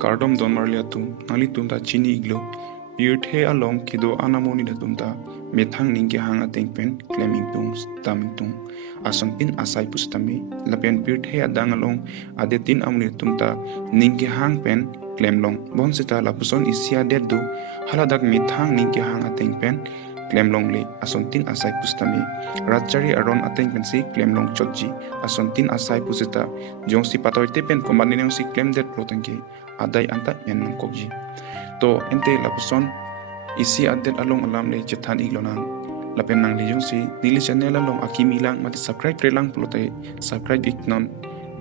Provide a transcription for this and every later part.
Kardom don marli atum nali tumta Chini iglo Pirthe along kido anamoni da tumta methang ningke hanga tengpen claiming tung staming tung asong pin asai pustami lapen pirthe adang along adetin amni tumta ningke hang pen claim long bon sita lapuson isia dedu haladak methang ningke hanga tengpen claim long le asontin asai pustami rachari aron ateng pensi claim long chotji asontin asai pusita jongsi patoite pen kombani si claim det plotengke adai anta yan kokji to ente lapuson isi adet along alam le chethan iglonang lapen nang lijong si nili channel along akimi lang mati subscribe relang plotai subscribe ignon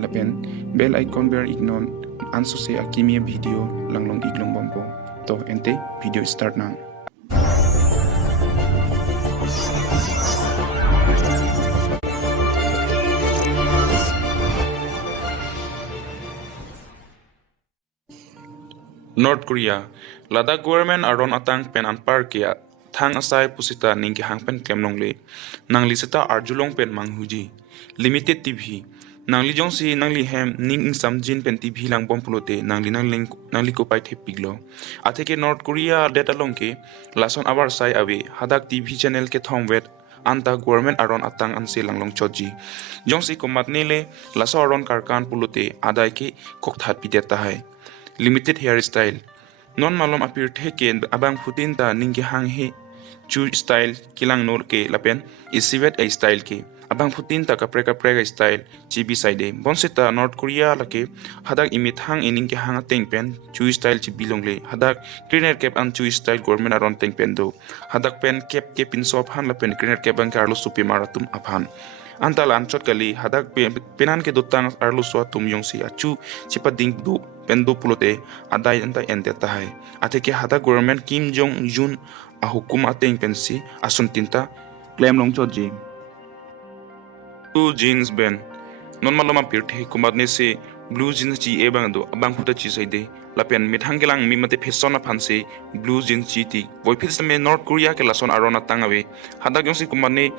lapen bell icon ber ignon anso se akimi video langlong iglong bompo to ente video start nang. North Korea, Ladakh government aron atang pen anpar kia thang asai pusita ningki hangpen klemlong le nangli seta arjulong pen manghuji limited TV nangli jongsi nangli hem ning samjin pen TV lang bompulote nangli ko pai thepiglo atheke North Korea data longke lason abar sai awe hadak TV channel ke thongwet anta government aron atang anse langlong choji jongsi komatne le laso aron karkan pulote adai ke kokthat pideta hai limited hairstyle non malom apir theken abang putin ta ningki hang he chu style kilang nor ke lapen isivet a style ke abang putin ta kapre style chibi side bonseta North Korea lake hadak imit hang ening ke hang teng pen chu style chibi longle hadak cleaner cap an chu style government aron teng pen do hadak pen cap ke pin sop han lapen cleaner cap an carlo supi maratum aphan antal anchot kali hadak penan ke dotang arlo so tum yong si achu chipading du pendo pulote adai anta ente tahai ateke hadak government Kim Jong Un a hukum ateng pensi asun tinta claim long choji blue jeans ben non maloma pirthe kumadne se blue jeans chi ebang do abang puta chi saide lapen mithanggelang mi mate fashion a phanse blue jeans chi ti boyfis me North Korea ke lason arona tangawe hadak yong si kumadne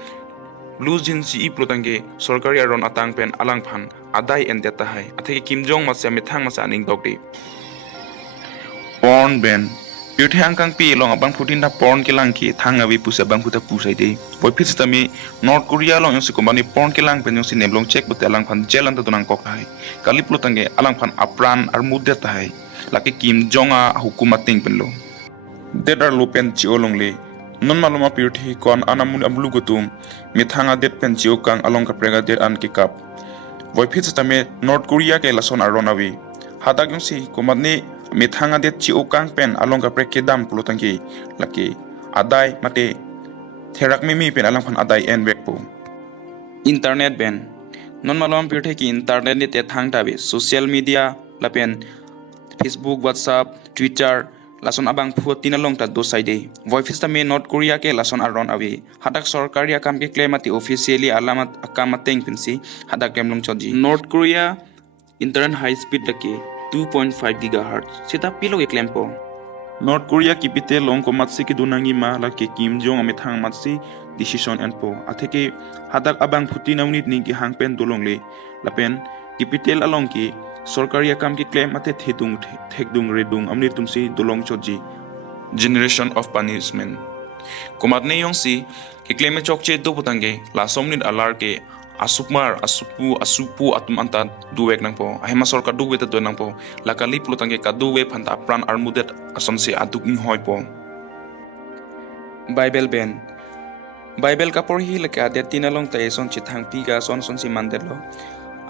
blue jeans chi iplotange sorkari aron atang pen alang phan adai ente tahai atheke Kim Jong masya mithang masa ning dokde porn ban pirthe angkang pi long abang putin da porn ke lang ki thangawi pusa bang puta pusai de boyfis tami North Korea long yosi kombani porn ke lang pen yosi neblong check bote alang phan jelan ta tunang kok hai kali plotange alang phan apran ar mudde tahai lake Kim Jong a hukuma ting pen lo dedar lopen chi olong le non maluma pirthi kon anamun amlu gutum mithanga det pen chiu kang along ka prega det an ki kap voipit tame North Korea ke lason aronawi hadak yung si kumadni mithanga det chiu kang pen along ka prek dam pulotangi laki adai mate therak mimi pen alang phan adai en wek po internet ban non maluma pirthi ki internet ne te thang tabe social media lapen Facebook WhatsApp Twitter lason abang phu tinalong ta do side voice me North Korea ke lason aron awe hadak sarkari akam ke claim ati officially alamat akamateng pinsi hadak kemlong choji North Korea internet high speed lake 2.5 GHz sita pilo ke claim po North Korea kipite long ko matsi ki dunangi ma lake Kim Jong ame thang matsi decision and po atheke hadak abang phuti naunit ni ki hangpen dolong le lapen kipitel along ki सरकारी काम की क्लेम आते थेकदुंग रेदुंग amni tumsi dolong choji generation of punishment kumatne yongsi ki claim chokche do putange la somnit alar ke asupu atum anta duwek nang po ahema sorkar duwe ta do nang po lakali plutange ka duwe phanta pran armudet asonse aduk ni hoy po bible ben bible ka porhi leka de tinalong ta eson chithang pi ga son si mandelo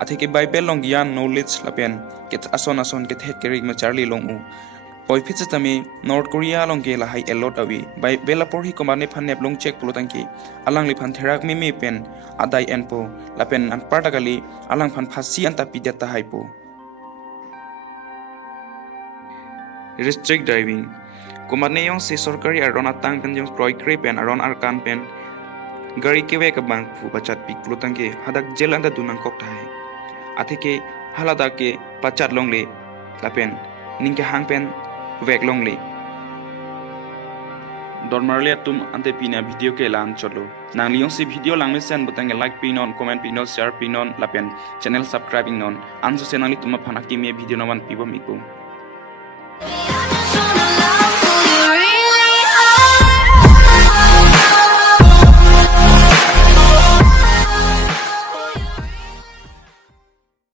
atheke bible long yan knowledge lapen ket ason ke the kerik ma charli long u boyfits tami North Korea long ke la hai elot awi bible porhi komane phanne long check pulotangki alang li phan therak mi pen adai enpo lapen an partakali alang phan phasi anta pideta haipo restrict driving komane yong se sorkari aron atang pen jong kroi kre pen aron arkan pen gari ke wek bang phu bachat pik pulotangke hadak jelanda dunang kok thai atheke halada ke pachat longle lapen ningke hangpen wek longle dormarle tum ante pina video ke lan cholo nang liong si video lang mesen butange like pinon comment pinon share pinon lapen channel subscribing non anso senali tuma phanaki me video nawan pibom ipo